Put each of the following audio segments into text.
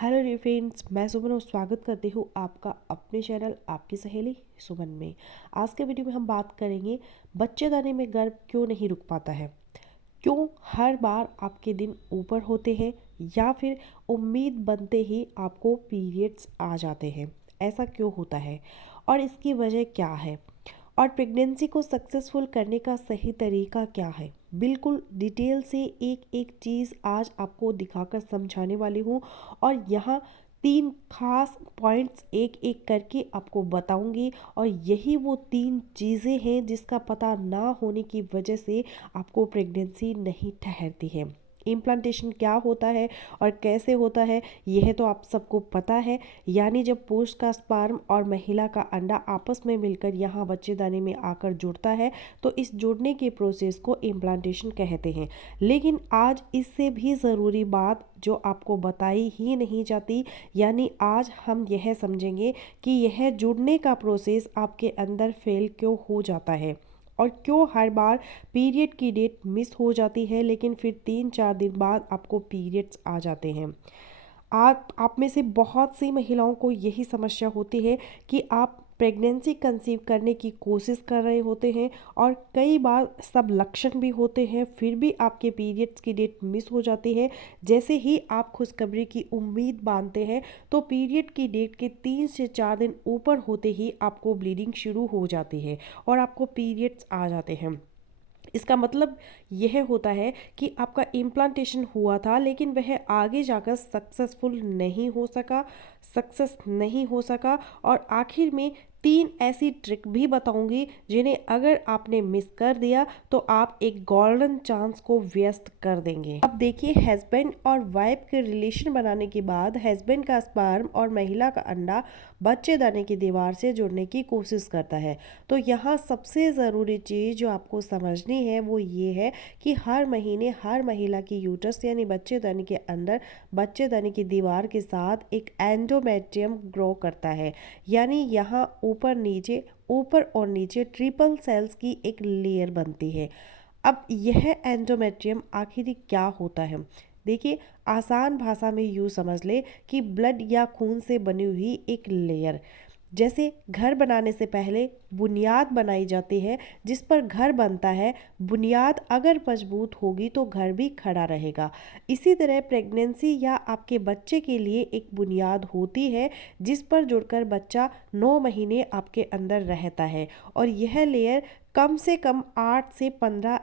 Hello dear friends, मैं सुमन और स्वागत करती हूँ आपका अपने चैनल आपकी सहेली सुमन में। आज के वीडियो में हम बात करेंगे बच्चेदानी में गर्भ क्यों नहीं रुक पाता है। क्यों हर बार आपके दिन ऊपर होते हैं या फिर उम्मीद बनते ही आपको पीरियड्स आ जाते हैं। ऐसा क्यों होता है और इसकी वजह क्या है और प्रेगनेंसी को सक्सेसफुल करने का सही तरीका क्या है। बिल्कुल डिटेल से एक एक चीज़ आज आपको दिखाकर समझाने वाली हूँ और यहाँ 3 खास पॉइंट्स एक एक करके आपको बताऊंगी और यही वो 3 चीज़ें हैं जिसका पता ना होने की वजह से आपको प्रेगनेंसी नहीं ठहरती है। इम्प्लांटेशन क्या होता है और कैसे होता है यह तो आप सबको पता है। यानी जब पुरुष का स्पर्म और महिला का अंडा आपस में मिलकर यहाँ बच्चेदानी में आकर जुड़ता है तो इस जुड़ने के प्रोसेस को इम्प्लांटेशन कहते हैं। लेकिन आज इससे भी ज़रूरी बात जो आपको बताई ही नहीं जाती, यानी आज हम यह समझेंगे कि यह जुड़ने का प्रोसेस आपके अंदर फेल क्यों हो जाता है और क्यों हर बार पीरियड की डेट मिस हो जाती है लेकिन फिर 3-4 दिन बाद आपको पीरियड्स आ जाते हैं। आप में से बहुत सी महिलाओं को यही समस्या होती है कि आप प्रेगनेंसी कंसीव करने की कोशिश कर रहे होते हैं और कई बार सब लक्षण भी होते हैं फिर भी आपके पीरियड्स की डेट मिस हो जाती है। जैसे ही आप खुशखबरी की उम्मीद बांधते हैं तो पीरियड की डेट के 3 से 4 दिन ऊपर होते ही आपको ब्लीडिंग शुरू हो जाती है और आपको पीरियड्स आ जाते हैं। इसका मतलब यह होता है कि आपका इम्प्लांटेशन हुआ था लेकिन वह आगे जाकर सक्सेस नहीं हो सका और आखिर में 3 ऐसी ट्रिक भी बताऊंगी जिन्हें अगर आपने मिस कर दिया तो आप एक गोल्डन चांस को व्यस्त कर देंगे। अब देखिए, हस्बैंड और वाइफ के रिलेशन बनाने के बाद हस्बैंड का स्पर्म और महिला का अंडा बच्चेदानी की दीवार से जुड़ने की कोशिश करता है। तो यहाँ सबसे ज़रूरी चीज़ जो आपको समझनी है वो ये है कि हर महीने हर महिला की यूट्रस यानी बच्चेदानी के अंदर बच्चेदानी की दीवार के साथ एक एंडोमेट्रियम ग्रो करता है। यानी यहाँ ऊपर और नीचे ट्रिपल सेल्स की एक लेयर बनती है। अब यह एंडोमेट्रियम आखिर क्या होता है, देखिए आसान भाषा में यूँ समझ ले कि ब्लड या खून से बनी हुई एक लेयर। जैसे घर बनाने से पहले बुनियाद बनाई जाती है जिस पर घर बनता है, बुनियाद अगर मजबूत होगी तो घर भी खड़ा रहेगा। इसी तरह प्रेगनेंसी या आपके बच्चे के लिए एक बुनियाद होती है जिस पर जुड़कर बच्चा 9 महीने आपके अंदर रहता है और यह लेयर कम से कम 8 से 15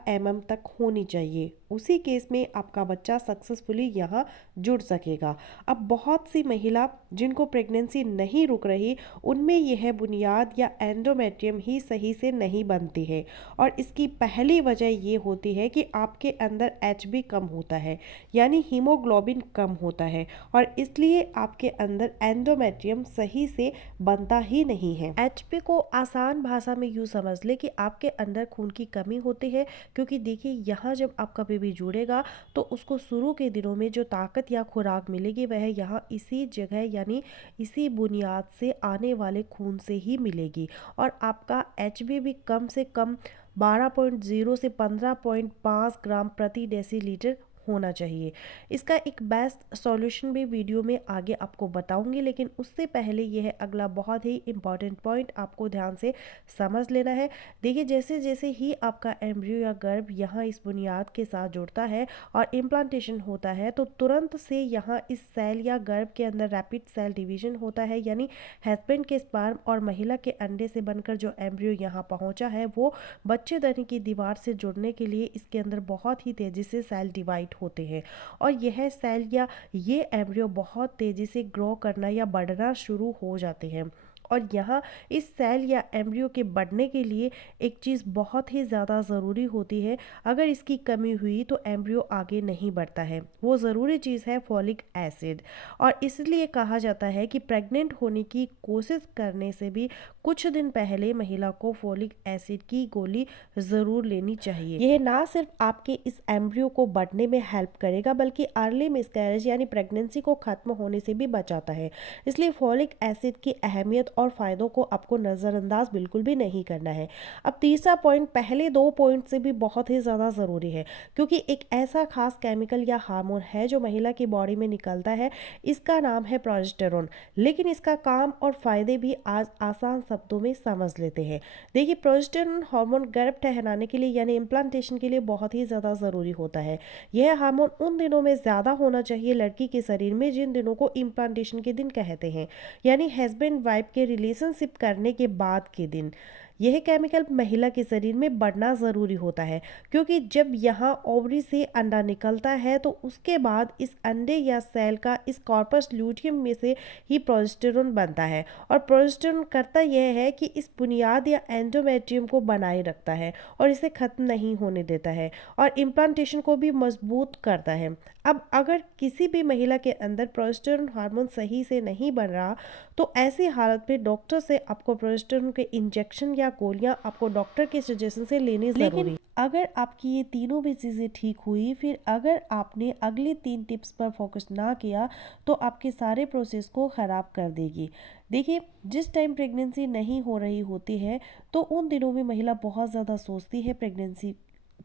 तक होनी चाहिए। उसी केस में आपका बच्चा सक्सेसफुली यहाँ जुड़ सकेगा। अब बहुत सी महिला जिनको प्रेगनेंसी नहीं रुक रही उनमें यह बुनियाद या एंडोमेट्रियम ही सही से नहीं बनती है और इसकी पहली वजह ये होती है कि आपके अंदर HB कम होता है यानी हीमोग्लोबिन कम होता है और इसलिए आपके अंदर एंडोमेट्रियम सही से बनता ही नहीं है। HB को आसान भाषा में यूँ समझ ले कि आपके अंदर खून की कमी होती है, क्योंकि देखिए यहाँ जब आपका बेबी जुड़ेगा तो उसको शुरू के दिनों में जो ताकत या खुराक मिलेगी वह यहाँ इसी जगह यानी इसी बुनियाद से आने वाले खून से ही मिलेगी और आपका HB भी कम से कम 12.0 से 15.5 ग्राम प्रति डेसीलीटर होना चाहिए। इसका एक बेस्ट सॉल्यूशन भी वीडियो में आगे आपको बताऊंगी, लेकिन उससे पहले यह अगला बहुत ही इम्पॉर्टेंट पॉइंट आपको ध्यान से समझ लेना है। देखिए जैसे जैसे ही आपका एम्ब्रियो या गर्भ यहाँ इस बुनियाद के साथ जुड़ता है और इम्प्लांटेशन होता है तो तुरंत से यहाँ इस सेल या गर्भ के अंदर रैपिड सेल डिवीजन होता है। यानी हस्बैंड के स्पर्म और महिला के अंडे से बनकर जो एम्ब्रियो यहाँ पहुँचा है वो बच्चेदानी की दीवार से जुड़ने के लिए इसके अंदर बहुत ही तेज़ी से सेल डिवाइड होते हैं और यह सेल या ये एम्ब्रियो बहुत तेज़ी से ग्रो करना या बढ़ना शुरू हो जाते हैं। और यहाँ इस सेल या एम्ब्रियो के बढ़ने के लिए एक चीज़ बहुत ही ज़्यादा ज़रूरी होती है। अगर इसकी कमी हुई तो एम्ब्रियो आगे नहीं बढ़ता है। वो ज़रूरी चीज़ है फॉलिक एसिड और इसलिए कहा जाता है कि प्रेग्नेंट होने की कोशिश करने से भी कुछ दिन पहले महिला को फॉलिक एसिड की गोली ज़रूर लेनी चाहिए। यह ना सिर्फ आपके इस एम्ब्रियो को बढ़ने में हेल्प करेगा बल्कि अर्ली मिसकैरेज यानी प्रेगनेंसी को खत्म होने से भी बचाता है। इसलिए फॉलिक एसिड की अहमियत और फायदों को आपको नज़रअंदाज बिल्कुल भी नहीं करना है। अब तीसरा पॉइंट पहले दो पॉइंट से भी बहुत ही ज़्यादा ज़रूरी है, क्योंकि एक ऐसा खास केमिकल या हार्मोन है जो महिला की बॉडी में निकलता है, इसका नाम है प्रोजेस्टेरोन। लेकिन इसका काम और फायदे भी आज आसान शब्दों में समझ लेते हैं। देखिए, प्रोजेस्टेरोन हार्मोन गर्भ ठहराने के लिए यानी इम्प्लांटेशन के लिए बहुत ही ज़्यादा ज़रूरी होता है। यह हार्मोन उन दिनों में ज़्यादा होना चाहिए लड़की के शरीर में जिन दिनों को इम्प्लांटेशन के दिन कहते हैं, यानी हस्बैंड वाइफ के रिलेशनशिप करने के बाद के दिन। यह केमिकल महिला के शरीर में बढ़ना ज़रूरी होता है, क्योंकि जब यहाँ ओवरी से अंडा निकलता है तो उसके बाद इस अंडे या सेल का इस कॉर्पस ल्यूटियम में से ही प्रोजेस्टेरोन बनता है। और प्रोजेस्टेरोन करता यह है कि इस बुनियाद या एंडोमेट्रियम को बनाए रखता है और इसे खत्म नहीं होने देता है और इम्प्लांटेशन को भी मजबूत करता है। अब अगर किसी भी महिला के अंदर प्रोजेस्टेरोन हार्मोन सही से नहीं बन रहा, तो ऐसी हालत में डॉक्टर से आपको प्रोजेस्टेरोन के इंजेक्शन या गोलियां आपको डॉक्टर के सजेशन से लेनी ज़रूरी। अगर आपकी ये तीनों भी चीज़ें ठीक हुई, फिर अगर आपने अगले 3 टिप्स पर फोकस ना किया, तो आपके सारे प्रोसेस को ख़राब कर देगी। देखिए, जिस टाइम प्रेगनेंसी नहीं हो रही होती है, तो उन दिनों में महिला बहुत ज़्यादा सोचती है प्रेगनेंसी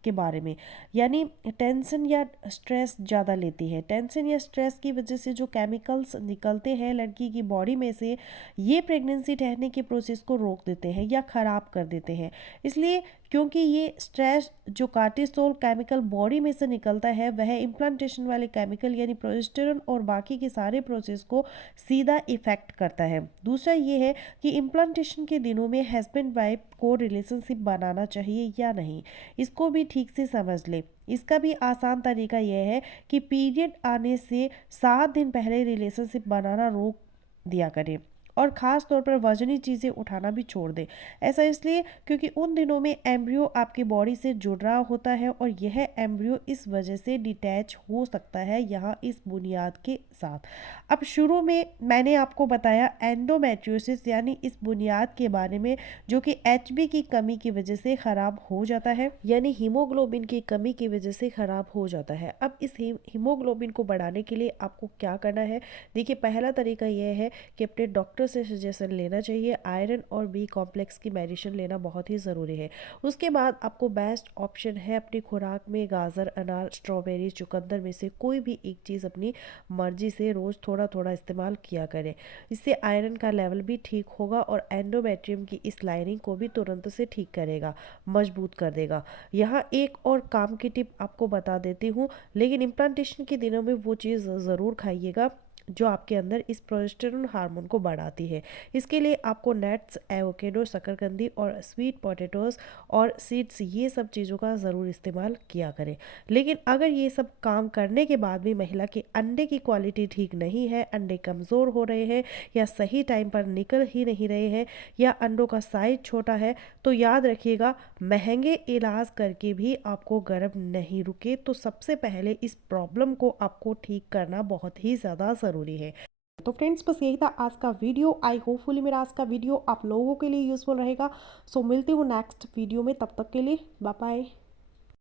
के बारे में, यानी टेंशन या स्ट्रेस ज़्यादा लेती है। टेंशन या स्ट्रेस की वजह से जो केमिकल्स निकलते हैं लड़की की बॉडी में से, ये प्रेगनेंसी ठहरने के प्रोसेस को रोक देते हैं या ख़राब कर देते हैं। इसलिए, क्योंकि ये स्ट्रेस जो कार्टिसोल केमिकल बॉडी में से निकलता है, वह इम्प्लांटेशन वाले केमिकल यानी प्रोजेस्टेरोन और बाकी के सारे प्रोसेस को सीधा इफेक्ट करता है। दूसरा ये है कि इम्प्लांटेशन के दिनों में हस्बैंड वाइफ को रिलेशनशिप बनाना चाहिए या नहीं, इसको भी ठीक से समझ ले। इसका भी आसान तरीका यह है कि पीरियड आने से 7 दिन पहले रिलेशनशिप बनाना रोक दिया करें और ख़ास तौर पर वजनी चीज़ें उठाना भी छोड़ दें। ऐसा इसलिए क्योंकि उन दिनों में एम्ब्रियो आपकी बॉडी से जुड़ रहा होता है और यह एम्ब्रियो इस वजह से डिटैच हो सकता है यहाँ इस बुनियाद के साथ। अब शुरू में मैंने आपको बताया एंडोमेट्रियोसिस यानी इस बुनियाद के बारे में, जो कि एचबी की कमी की वजह से ख़राब हो जाता है, यानी हीमोग्लोबिन की कमी की वजह से ख़राब हो जाता है। अब इस हीमोग्लोबिन को बढ़ाने के लिए आपको क्या करना है? देखिए, पहला तरीका यह है कि अपने डॉक्टर से सजेशन लेना चाहिए। आयरन और बी कॉम्प्लेक्स की मेडिसिन लेना बहुत ही ज़रूरी है। उसके बाद आपको बेस्ट ऑप्शन है अपनी खुराक में गाजर, अनार, स्ट्रॉबेरी, चुकंदर में से कोई भी एक चीज़ अपनी मर्जी से रोज़ थोड़ा थोड़ा इस्तेमाल किया करें। इससे आयरन का लेवल भी ठीक होगा और एंडोमेट्रियम की इस लाइनिंग को भी तुरंत से ठीक करेगा, मजबूत कर देगा। यहाँ एक और काम की टिप आपको बता देती हूँ, लेकिन इम्प्लांटेशन के दिनों में वो चीज़ ज़रूर खाइएगा जो आपके अंदर इस प्रोजेस्टेरोन हार्मोन को बढ़ाती है। इसके लिए आपको नट्स, एवोकेडो, शकरकंदी और स्वीट पोटैटोज और सीड्स, ये सब चीज़ों का ज़रूर इस्तेमाल किया करें। लेकिन अगर ये सब काम करने के बाद भी महिला के अंडे की क्वालिटी ठीक नहीं है, अंडे कमज़ोर हो रहे हैं या सही टाइम पर निकल ही नहीं रहे हैं या अंडों का साइज छोटा है, तो याद रखिएगा, महंगे इलाज करके भी आपको गर्भ नहीं रुके, तो सबसे पहले इस प्रॉब्लम को आपको ठीक करना बहुत ही ज़्यादा ज़रूरी है। तो फ्रेंड्स, बस यही था आज का वीडियो। आई होपफुली मेरा आज का वीडियो आप लोगों के लिए यूज़फुल रहेगा। सो मिलती हूँ नेक्स्ट वीडियो में, तब तक के लिए बाय बाय।